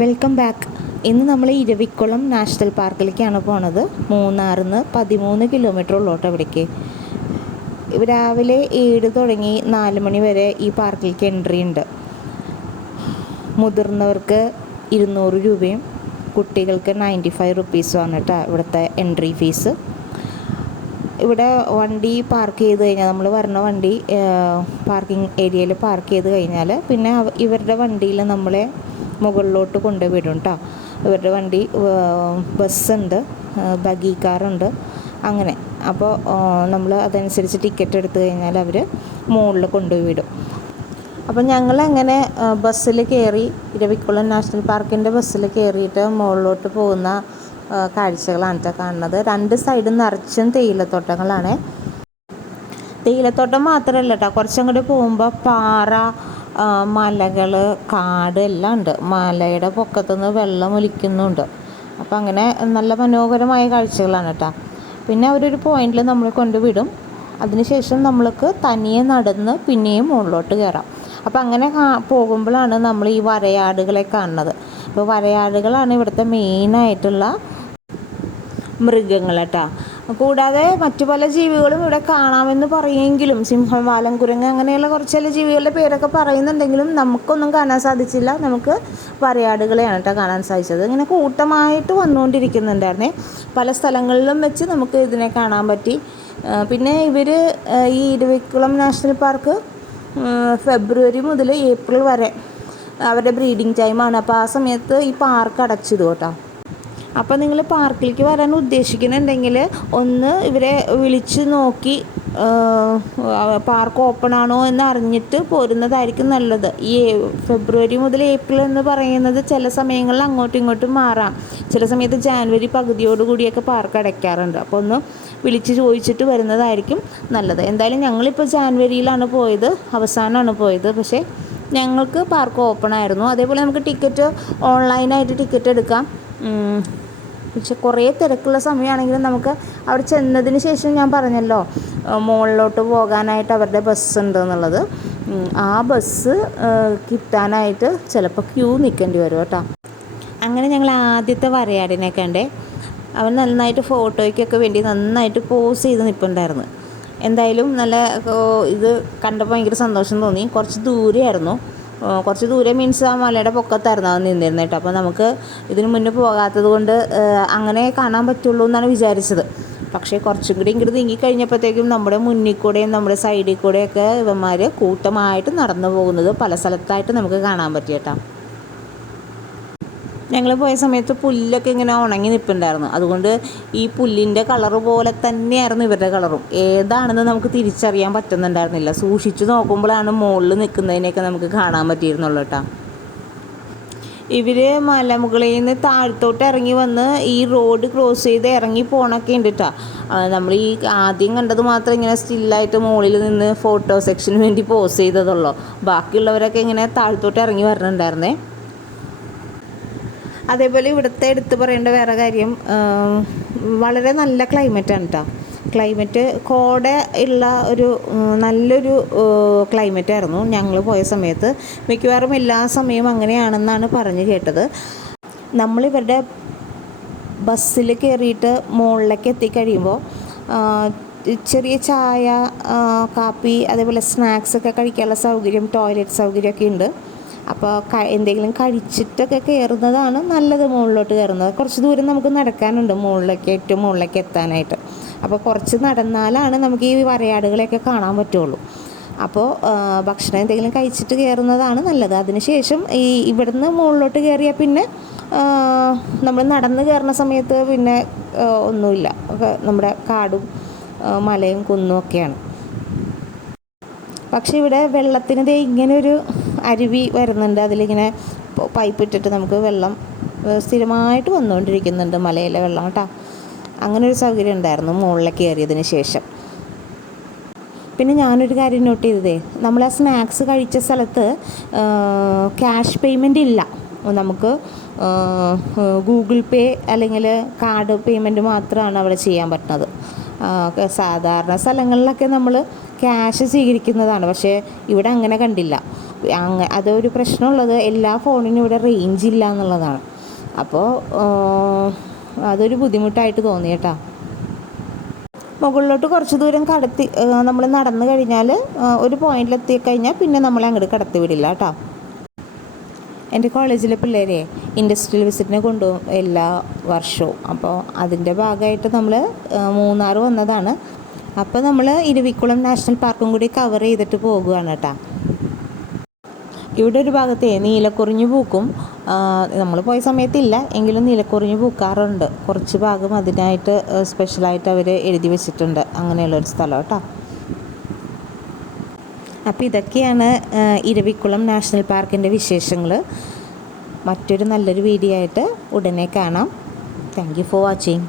Welcome back. ഇന്ന് നമ്മൾ Eravikulam national പാർക്കിലേക്കാണ് പോണത്. മൂന്നാറിൽ നിന്ന് 13 കിലോമീറ്റർ ഉള്ളോട്ട് അവിടേക്ക്. രാവിലെ 7 തുടങ്ങി 4 മണി വരെ ഈ പാർക്കിലേക്ക് എൻട്രി ഉണ്ട്. മുതിർന്നവർക്ക് 200 രൂപയും കുട്ടികൾക്ക് 95 റുപ്പീസുമാണ് കേട്ടോ ഇവിടുത്തെ എൻട്രി ഫീസ്. ഇവിടെ വണ്ടി പാർക്ക് ചെയ്ത് കഴിഞ്ഞാൽ, നമ്മൾ വരുന്ന വണ്ടി പാർക്കിംഗ് ഏരിയയിൽ പാർക്ക് ചെയ്ത് കഴിഞ്ഞാൽ പിന്നെ ഇവരുടെ വണ്ടിയിൽ നമ്മളെ മുകളിലോട്ട് കൊണ്ടുവിടും കേട്ടോ. ഇവരുടെ വണ്ടി ബസ്സുണ്ട്, ബഗി കാറുണ്ട്, അങ്ങനെ. അപ്പോൾ നമ്മൾ അതനുസരിച്ച് ടിക്കറ്റ് എടുത്തു കഴിഞ്ഞാൽ അവർ മുകളിൽ കൊണ്ടുവിടും. അപ്പം ഞങ്ങളങ്ങനെ ബസ്സിൽ കയറി, ഇരവിക്കുളം നാഷണൽ പാർക്കിൻ്റെ ബസ്സിൽ കയറിയിട്ട് മുകളിലോട്ട് പോകുന്ന കാഴ്ചകളാണ് കേട്ടോ കാണുന്നത്. 2 സൈഡും നിറച്ചും തേയിലത്തോട്ടങ്ങളാണ്. തേയിലത്തോട്ടം മാത്രമല്ല കേട്ടോ, കുറച്ചങ്ങോട്ട് പോകുമ്പോൾ പാറ, മലകൾ, കാട് എല്ലാം ഉണ്ട്. മലയുടെ പൊക്കത്തുനിന്ന് വെള്ളം ഒലിക്കുന്നുണ്ട്. അപ്പോൾ അങ്ങനെ നല്ല മനോഹരമായ കാഴ്ചകളാണ് കേട്ടോ. പിന്നെ അവരൊരു പോയിന്റിൽ നമ്മൾ കൊണ്ടുവിടും. അതിനുശേഷം നമ്മൾക്ക് തനിയെ നടന്ന് പിന്നെയും മുകളിലോട്ട് കയറാം. അപ്പോൾ അങ്ങനെ പോകുമ്പോഴാണ് നമ്മൾ ഈ വരയാടുകളെ കാണുന്നത്. അപ്പോൾ വരയാടുകളാണ് ഇവിടുത്തെ മെയിനായിട്ടുള്ള മൃഗങ്ങൾ കേട്ടോ. കൂടാതെ മറ്റു പല ജീവികളും ഇവിടെ കാണാമെന്ന് പറയുമെങ്കിലും, സിംഹം, വാലൻകുരങ്ങ്, അങ്ങനെയുള്ള കുറച്ചെല്ലാം ജീവികളുടെ പേരൊക്കെ പറയുന്നുണ്ടെങ്കിലും നമുക്കൊന്നും കാണാൻ സാധിച്ചില്ല. നമുക്ക് വരയാടുകളെയാണ് കേട്ടോ കാണാൻ സാധിച്ചത്. ഇങ്ങനെ കൂട്ടമായിട്ട് വന്നുകൊണ്ടിരിക്കുന്നുണ്ടായിരുന്നേ. പല സ്ഥലങ്ങളിലും വെച്ച് നമുക്ക് ഇതിനെ കാണാൻ പറ്റി. പിന്നെ ഇവർ ഈ ഇരവിക്കുളം നാഷണൽ പാർക്ക് ഫെബ്രുവരി മുതൽ ഏപ്രിൽ വരെ അവരുടെ ബ്രീഡിങ് ടൈമാണ്. അപ്പോൾ ആ സമയത്ത് ഈ പാർക്ക് അടച്ചിടും കേട്ടോ. അപ്പോൾ നിങ്ങൾ പാർക്കിലേക്ക് വരാൻ ഉദ്ദേശിക്കുന്നുണ്ടെങ്കിൽ ഒന്ന് ഇവരെ വിളിച്ച് നോക്കി പാർക്ക് ഓപ്പൺ ആണോ എന്ന് അറിഞ്ഞിട്ട് പോരുന്നതായിരിക്കും നല്ലത്. ഈ ഫെബ്രുവരി മുതൽ ഏപ്രിൽ എന്ന് പറയുന്നത് ചില സമയങ്ങളിൽ അങ്ങോട്ടും ഇങ്ങോട്ടും മാറാം. ചില സമയത്ത് ജാനുവരി പകുതിയോടുകൂടിയൊക്കെ പാർക്ക് അടയ്ക്കാറുണ്ട്. അപ്പോൾ ഒന്ന് വിളിച്ച് ചോദിച്ചിട്ട് വരുന്നതായിരിക്കും നല്ലത്. എന്തായാലും ഞങ്ങളിപ്പോൾ ജാനുവരിയിലാണ് പോയത്, അവസാനമാണ് പോയത്. പക്ഷേ ഞങ്ങൾക്ക് പാർക്ക് ഓപ്പൺ ആയിരുന്നു. അതേപോലെ നമുക്ക് ടിക്കറ്റ് ഓൺലൈനായിട്ട് ടിക്കറ്റ് എടുക്കാം. പക്ഷെ കുറേ തിരക്കുള്ള സമയമാണെങ്കിലും നമുക്ക് അവിടെ ചെന്നതിന് ശേഷം, ഞാൻ പറഞ്ഞല്ലോ മുകളിലോട്ട് പോകാനായിട്ട് അവരുടെ ബസ് ഉണ്ട് എന്നുള്ളത്, ആ ബസ് കിട്ടാനായിട്ട് ചിലപ്പോൾ ക്യൂ നിൽക്കേണ്ടി വരും കേട്ടോ. അങ്ങനെ ഞങ്ങൾ ആദ്യത്തെ വരയാടിനെ കണ്ടേ. അവൻ നന്നായിട്ട് ഫോട്ടോയ്ക്കൊക്കെ വേണ്ടി നന്നായിട്ട് പോസ് ചെയ്ത് നിൽപ്പുണ്ടായിരുന്നു. എന്തായാലും നല്ല ഇത് കണ്ടപ്പോൾ ഭയങ്കര സന്തോഷം തോന്നി. കുറച്ച് ദൂരെയായിരുന്നു. കുറച്ച് ദൂരെ മീൻസ് ആ മലയുടെ പൊക്കത്തായിരുന്നു അത് നിന്നിരുന്നത് കേട്ടോ. അപ്പോൾ നമുക്ക് ഇതിന് മുന്നേ പോകാത്തത് കൊണ്ട് അങ്ങനെ കാണാൻ പറ്റുള്ളൂ എന്നാണ് വിചാരിച്ചത്. പക്ഷേ കുറച്ചും കൂടി ഇങ്ങോട്ട് നീങ്ങിക്കഴിഞ്ഞപ്പോഴത്തേക്കും നമ്മുടെ മുന്നിൽ കൂടെയും നമ്മുടെ സൈഡിൽ കൂടെയൊക്കെ ഇവന്മാർ കൂട്ടമായിട്ട് നടന്നു പോകുന്നത് പല സ്ഥലത്തായിട്ട് നമുക്ക് കാണാൻ പറ്റി കേട്ടോ. ഞങ്ങൾ പോയ സമയത്ത് പുല്ലൊക്കെ ഇങ്ങനെ ഉണങ്ങി നിൽപ്പുണ്ടായിരുന്നു. അതുകൊണ്ട് ഈ പുല്ലിൻ്റെ കളറ് പോലെ തന്നെയായിരുന്നു ഇവരുടെ കളറും. ഏതാണെന്ന് നമുക്ക് തിരിച്ചറിയാൻ പറ്റുന്നുണ്ടായിരുന്നില്ല. സൂക്ഷിച്ച് നോക്കുമ്പോഴാണ് മുകളിൽ നിൽക്കുന്നതിനെയൊക്കെ നമുക്ക് കാണാൻ പറ്റിയിരുന്നുള്ളൂ കേട്ടോ. ഇവർ മലമുകളിൽ നിന്ന് താഴത്തോട്ട് ഇറങ്ങി വന്ന് ഈ റോഡ് ക്രോസ് ചെയ്ത് ഇറങ്ങി പോകണമൊക്കെ ഉണ്ട് കേട്ടോ. നമ്മൾ ഈ ആദ്യം കണ്ടത് മാത്രം ഇങ്ങനെ സ്റ്റില്ലായിട്ട് മുകളിൽ നിന്ന് ഫോട്ടോ സെക്ഷന് വേണ്ടി പോസ് ചെയ്തതുള്ളൂ. ബാക്കിയുള്ളവരൊക്കെ ഇങ്ങനെ താഴത്തോട്ട് ഇറങ്ങി വരണുണ്ടായിരുന്നേ. അതേപോലെ ഇവിടുത്തെ എടുത്ത് പറയേണ്ട വേറെ കാര്യം, വളരെ നല്ല ക്ലൈമറ്റാണ് കേട്ടോ. ക്ലൈമറ്റ് കോട ഉള്ള ഒരു നല്ലൊരു ക്ലൈമറ്റായിരുന്നു ഞങ്ങൾ പോയ സമയത്ത്. മിക്കവാറും എല്ലാ സമയവും അങ്ങനെയാണെന്നാണ് പറഞ്ഞു കേട്ടത്. നമ്മളിവരുടെ ബസ്സിൽ കയറിയിട്ട് മുകളിലേക്ക് എത്തിക്കഴിയുമ്പോൾ ചെറിയ ചായ, കാപ്പി, അതേപോലെ സ്നാക്സൊക്കെ കഴിക്കാനുള്ള സൗകര്യം, ടോയ്ലറ്റ് സൗകര്യമൊക്കെ ഉണ്ട്. അപ്പോൾ എന്തെങ്കിലും കഴിച്ചിട്ടൊക്കെ കയറുന്നതാണ് നല്ലത്. മുകളിലോട്ട് കയറുന്നത് കുറച്ച് ദൂരം നമുക്ക് നടക്കാനുണ്ട് മുകളിലേക്ക്, ഏറ്റവും മുകളിലേക്ക് എത്താനായിട്ട്. അപ്പോൾ കുറച്ച് നടന്നാലാണ് നമുക്ക് ഈ വരയാടുകളെയൊക്കെ കാണാൻ പറ്റുള്ളൂ. അപ്പോൾ ഭക്ഷണം എന്തെങ്കിലും കഴിച്ചിട്ട് കയറുന്നതാണ് നല്ലത്. അതിനുശേഷം ഈ ഇവിടുന്ന് മുകളിലോട്ട് കയറിയാൽ പിന്നെ നമ്മൾ നടന്ന് കയറുന്ന സമയത്ത് പിന്നെ ഒന്നുമില്ല, നമ്മുടെ കാടും മലയും കുന്നും ഒക്കെയാണ്. പക്ഷേ ഇവിടെ വെള്ളത്തിന് ഇങ്ങനൊരു അരുവി വരുന്നുണ്ട്. അതിലിങ്ങനെ പൈപ്പ് ഇട്ടിട്ട് നമുക്ക് വെള്ളം സ്ഥിരമായിട്ട് വന്നുകൊണ്ടിരിക്കുന്നുണ്ട്, മലയിലെ വെള്ളം കേട്ടോ. അങ്ങനെ ഒരു സൗകര്യം ഉണ്ടായിരുന്നു മുകളിലേക്ക് കയറിയതിന് ശേഷം. പിന്നെ ഞാനൊരു കാര്യം നോട്ട് ചെയ്തതേ, നമ്മൾ ആ സ്നാക്സ് കഴിച്ച സ്ഥലത്ത് ക്യാഷ് പേയ്മെൻ്റ് ഇല്ല. നമുക്ക് ഗൂഗിൾ പേ അല്ലെങ്കിൽ കാർഡ് പേയ്മെൻറ്റ് മാത്രമാണ് അവിടെ ചെയ്യാൻ പറ്റുന്നത്. സാധാരണ സ്ഥലങ്ങളിലൊക്കെ നമ്മൾ ക്യാഷ് സ്വീകരിക്കുന്നതാണ്, പക്ഷേ ഇവിടെ അങ്ങനെ കണ്ടില്ല. അതൊരു പ്രശ്നമുള്ളത് എല്ലാ ഫോണിനും ഇവിടെ റേഞ്ച് ഇല്ല എന്നുള്ളതാണ്. അപ്പോൾ അതൊരു ബുദ്ധിമുട്ടായിട്ട് തോന്നി കേട്ടോ. മുകളിലോട്ട് കുറച്ച് ദൂരം നമ്മൾ നടന്നു കഴിഞ്ഞാൽ ഒരു പോയിന്റിലെത്തി കഴിഞ്ഞാൽ പിന്നെ നമ്മളെ അങ്ങോട്ട് കടത്തി വിടില്ല കേട്ടോ. എൻ്റെ കോളേജിലെ പിള്ളേരെ ഇൻഡസ്ട്രിയൽ വിസിറ്റിനെ കൊണ്ടുപോകും എല്ലാ വർഷവും. അപ്പോൾ അതിൻ്റെ ഭാഗമായിട്ട് നമ്മൾ മൂന്നാർ വന്നതാണ്. അപ്പോൾ നമ്മൾ ഇരവിക്കുളം നാഷണൽ പാർക്കും കൂടി കവർ ചെയ്തിട്ട് പോകുകയാണ് കേട്ടോ. ഇവിടെ ഒരു ഭാഗത്തെ നീലക്കുറിഞ്ഞ് പൂക്കും. നമ്മൾ പോയ സമയത്തില്ല, എങ്കിലും നീലക്കുറിഞ്ഞ് പൂക്കാറുണ്ട്. കുറച്ച് ഭാഗം അതിനായിട്ട് സ്പെഷ്യലായിട്ട് അവർ എഴുതി വെച്ചിട്ടുണ്ട്. അങ്ങനെയുള്ളൊരു സ്ഥലം കേട്ടോ. അപ്പോൾ ഇതൊക്കെയാണ് ഇരവിക്കുളം നാഷണൽ പാർക്കിൻ്റെ വിശേഷങ്ങൾ. മറ്റൊരു നല്ലൊരു വീഡിയോ ആയിട്ട് ഉടനെ കാണാം. Thank you for watching.